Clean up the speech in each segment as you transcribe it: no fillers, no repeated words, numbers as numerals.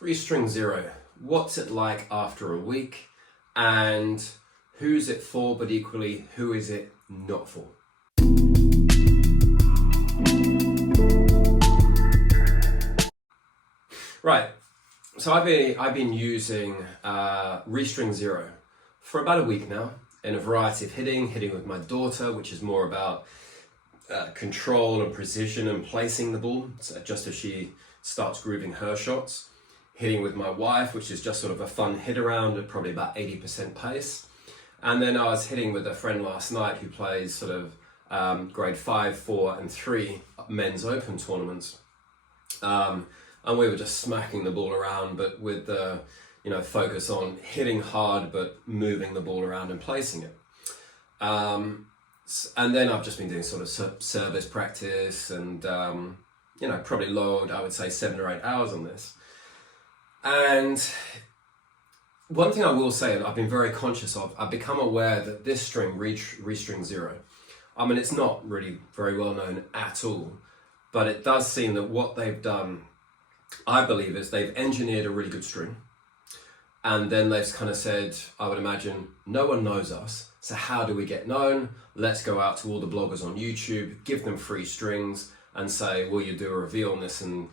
Restring Zero. What's it like after a week? And who's it for, but equally, who is it not for? Right, so I've been using Restring Zero for about a week now in a variety of hitting with my daughter, which is more about control and precision and placing the ball, so just as she starts grooving her shots. Hitting with my wife, which is just sort of a fun hit around at probably about 80% pace. And then I was hitting with a friend last night who plays sort of grade 5, 4 and 3 men's open tournaments. And we were just smacking the ball around, but with the focus on hitting hard, but moving the ball around and placing it. And then I've just been doing sort of service practice and, probably logged, I would say 7 or 8 hours on this. And one thing I will say, and I've been very conscious of, I've become aware that this string, Restring Zero, I mean, it's not really very well known at all, but it does seem that what they've done, I believe, is they've engineered a really good string. And then they've kind of said, I would imagine, no one knows us, so how do we get known? Let's go out to all the bloggers on YouTube, give them free strings and say, will you do a review on this and,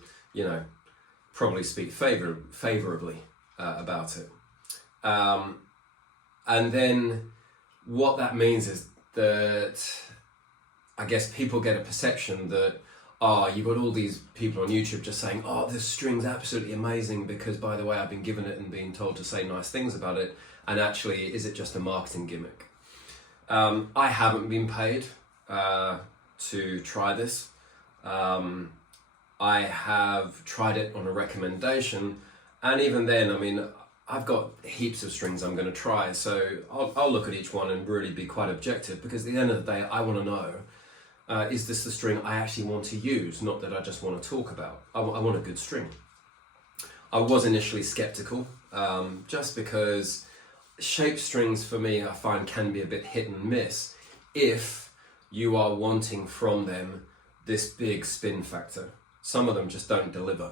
probably speak favorably about it. And then what that means is that I guess people get a perception that, you've got all these people on YouTube just saying, this string's absolutely amazing because, by the way, I've been given it and being told to say nice things about it. And actually, is it just a marketing gimmick? I haven't been paid to try this. I have tried it on a recommendation, and even then, I mean, I've got heaps of strings I'm going to try, so I'll look at each one and really be quite objective, because at the end of the day, I want to know, is this the string I actually want to use, not that I just want to talk about. I want a good string. I was initially skeptical, just because shape strings for me, I find, can be a bit hit and miss if you are wanting from them this big spin factor. Some of them just don't deliver.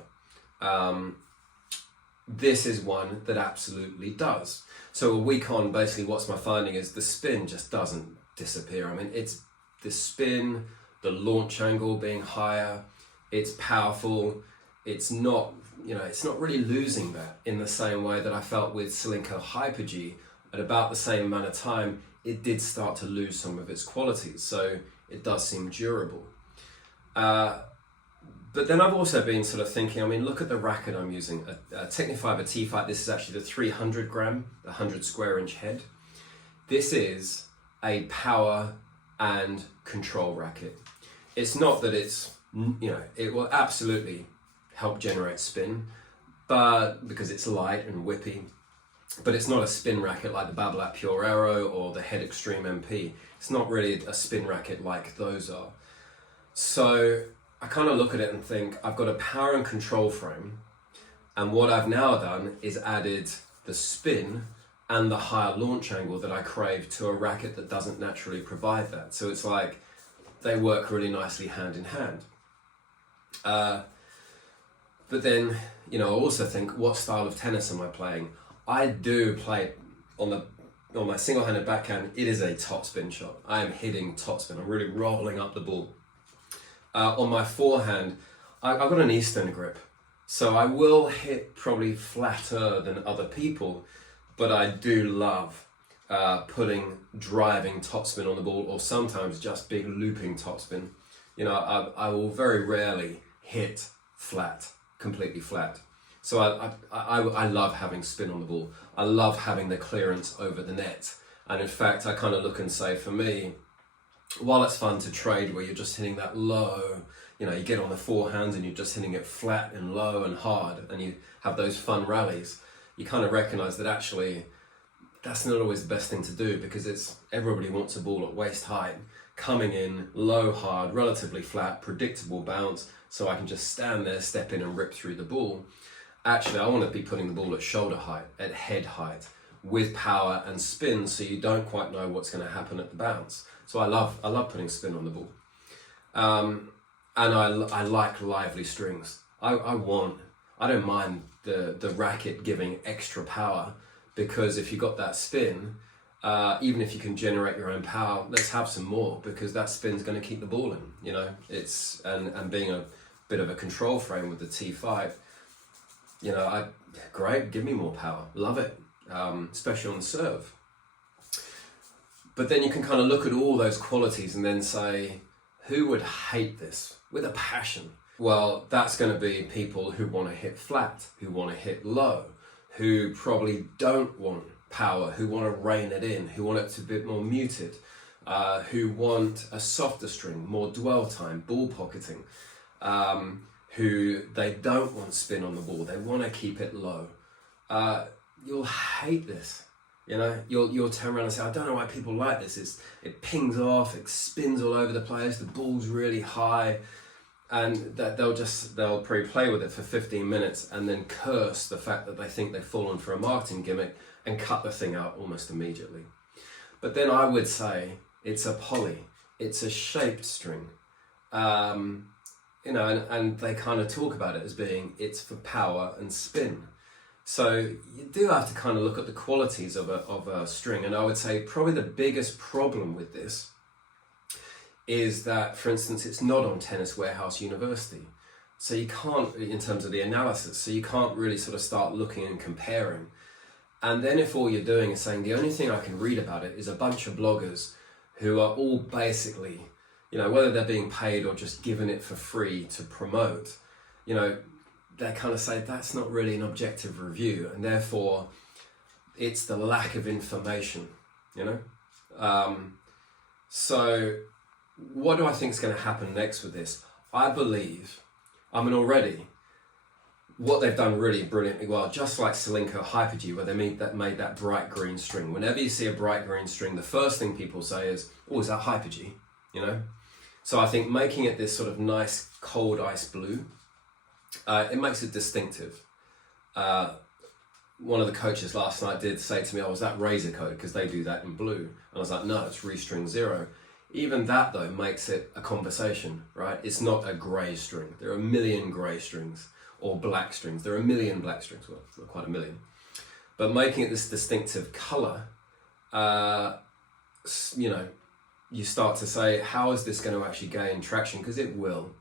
This is one that absolutely does. So a week on, basically what's my finding is the spin just doesn't disappear. I mean, it's the spin, the launch angle being higher, it's powerful, it's not really losing that in the same way that I felt with Slinko Hyper G. At about the same amount of time, it did start to lose some of its qualities, so it does seem durable. But then I've also been sort of thinking, I mean, look at the racket I'm using, a Technifiber T-Fight. This is actually the 300 gram, the 100 square inch head. This is a power and control racket. It's not that it's, it will absolutely help generate spin, but because it's light and whippy, but it's not a spin racket like the Babolat Pure Aero or the Head Extreme MP. It's not really a spin racket like those are. So I kind of look at it and think, I've got a power and control frame, and what I've now done is added the spin and the higher launch angle that I crave to a racket that doesn't naturally provide that. So it's like they work really nicely hand in hand. But then, I also think, what style of tennis am I playing? I do play on my single-handed backhand. It is a topspin shot. I am hitting topspin. I'm really rolling up the ball. On my forehand, I've got an Eastern grip, so I will hit probably flatter than other people, but I do love driving topspin on the ball, or sometimes just big looping topspin. I will very rarely hit flat, completely flat. So I love having spin on the ball. I love having the clearance over the net. And in fact, I kind of look and say, for me, while it's fun to trade where you're just hitting that low, you get on the forehand and you're just hitting it flat and low and hard, and you have those fun rallies, you kind of recognize that actually that's not always the best thing to do, because everybody wants a ball at waist height, coming in low, hard, relatively flat, predictable bounce, so I can just stand there, step in and rip through the ball. Actually, I want to be putting the ball at shoulder height, at head height, with power and spin, so you don't quite know what's going to happen at the bounce. So I love putting spin on the ball. And I like lively strings. I don't mind the racket giving extra power, because if you got that spin, even if you can generate your own power, let's have some more, because that spin's going to keep the ball in, you know. It's and being a bit of a control frame with the T5, you know, great, give me more power, love it, especially on the serve. But then you can kind of look at all those qualities and then say, who would hate this with a passion? Well, that's going to be people who want to hit flat, who want to hit low, who probably don't want power, who want to rein it in, who want it to be a bit more muted, who want a softer string, more dwell time, ball pocketing, who they don't want spin on the ball, they want to keep it low. You'll hate this. You know, you'll turn around and say, I don't know why people like this. It pings off, it spins all over the place, the ball's really high, and that they'll probably play with it for 15 minutes and then curse the fact that they think they've fallen for a marketing gimmick and cut the thing out almost immediately. But then I would say it's a poly, it's a shaped string. You know, and they kind of talk about it as being, it's for power and spin. So you do have to kind of look at the qualities of a string. And I would say probably the biggest problem with this is that, for instance, it's not on Tennis Warehouse University. So you can't, in terms of the analysis, so you can't really sort of start looking and comparing. And then if all you're doing is saying, the only thing I can read about it is a bunch of bloggers who are all basically, you know, whether they're being paid or just given it for free to promote, you know, they kind of say that's not really an objective review, and therefore it's the lack of information, you know. So what do I think is going to happen next with this? I believe, I mean, already what they've done really brilliantly well, just like Solinco Hyper-G, where they made that bright green string. Whenever you see a bright green string, the first thing people say is, oh, is that Hyper-G, you know? So I think making it this sort of nice cold ice blue, it makes it distinctive. One of the coaches last night did say to me, oh, is that Razor Code? Because they do that in blue. And I was like, no, it's Restring Zero. Even that, though, makes it a conversation, right? It's not a grey string. There are a million grey strings, or black strings. There are a million black strings, well, not quite a million. But making it this distinctive colour, you know, you start to say, how is this going to actually gain traction? Because it will.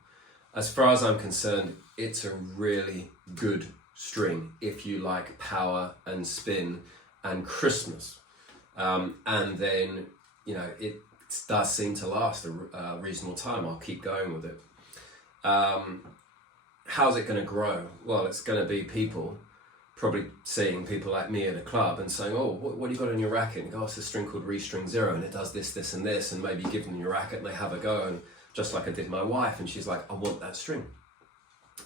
As far as I'm concerned, it's a really good string if you like power and spin and crispness. And then, you know, it does seem to last a reasonable time. I'll keep going with it. How's it going to grow? Well, it's going to be people probably seeing people like me at a club and saying, oh, what do you got on your racket? And go, oh, it's a string called Restring Zero, and it does this, this, and this, and maybe give them your racket and they have a go, and just like I did my wife, and she's like, I want that string.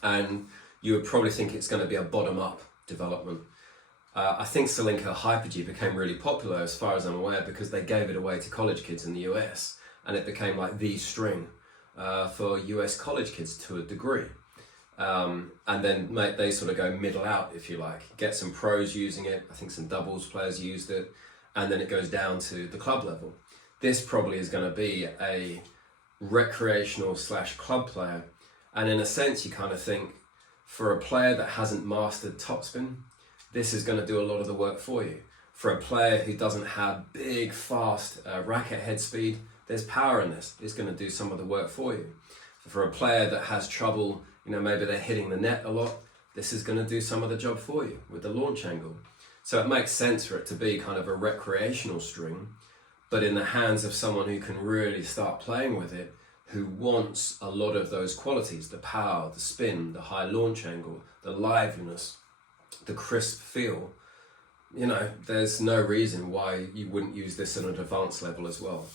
And you would probably think it's going to be a bottom-up development. I think Solinco Hyper-G became really popular, as far as I'm aware, because they gave it away to college kids in the US, and it became like the string for US college kids to a degree. And then they sort of go middle out, if you like, get some pros using it. I think some doubles players used it, and then it goes down to the club level. This probably is going to be a recreational / club player, and in a sense you kind of think, for a player that hasn't mastered topspin, this is going to do a lot of the work for you. For a player who doesn't have big fast racket head speed, there's power in this. It's going to do some of the work for you. For a player that has trouble, you know, maybe they're hitting the net a lot, this is going to do some of the job for you with the launch angle. So it makes sense for it to be kind of a recreational string, but in the hands of someone who can really start playing with it, who wants a lot of those qualities, the power, the spin, the high launch angle, the liveliness, the crisp feel. You know, there's no reason why you wouldn't use this at an advanced level as well.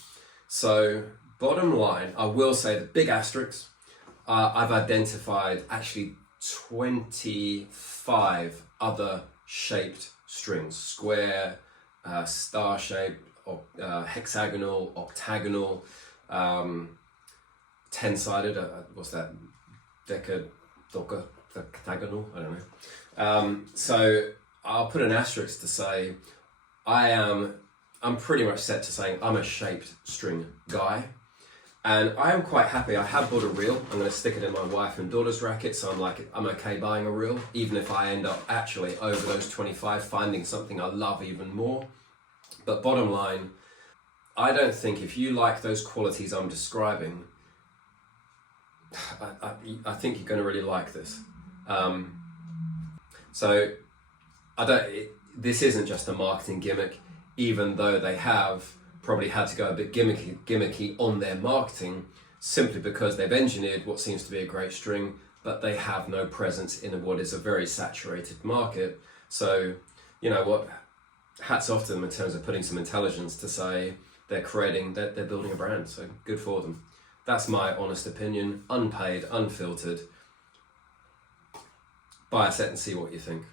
So bottom line, I will say the big asterisk, I've identified actually 25 other shaped strings, square, star shaped, hexagonal, octagonal, 10-sided, what's that, decatagonal, I don't know. So I'll put an asterisk to say I'm pretty much set to saying I'm a shaped string guy, And I am quite happy. I have bought a reel. I'm going to stick it in my wife and daughter's racket, so I'm okay buying a reel, even if I end up actually over those 25 finding something I love even more. But bottom line, I don't think if you like those qualities I'm describing, I think you're going to really like this. So this isn't just a marketing gimmick, even though they have probably had to go a bit gimmicky on their marketing, simply because they've engineered what seems to be a great string, but they have no presence in what is a very saturated market. So, you know what, hats off to them in terms of putting some intelligence to say they're building a brand, so good for them. That's my honest opinion, unpaid, unfiltered. Buy a set and see what you think.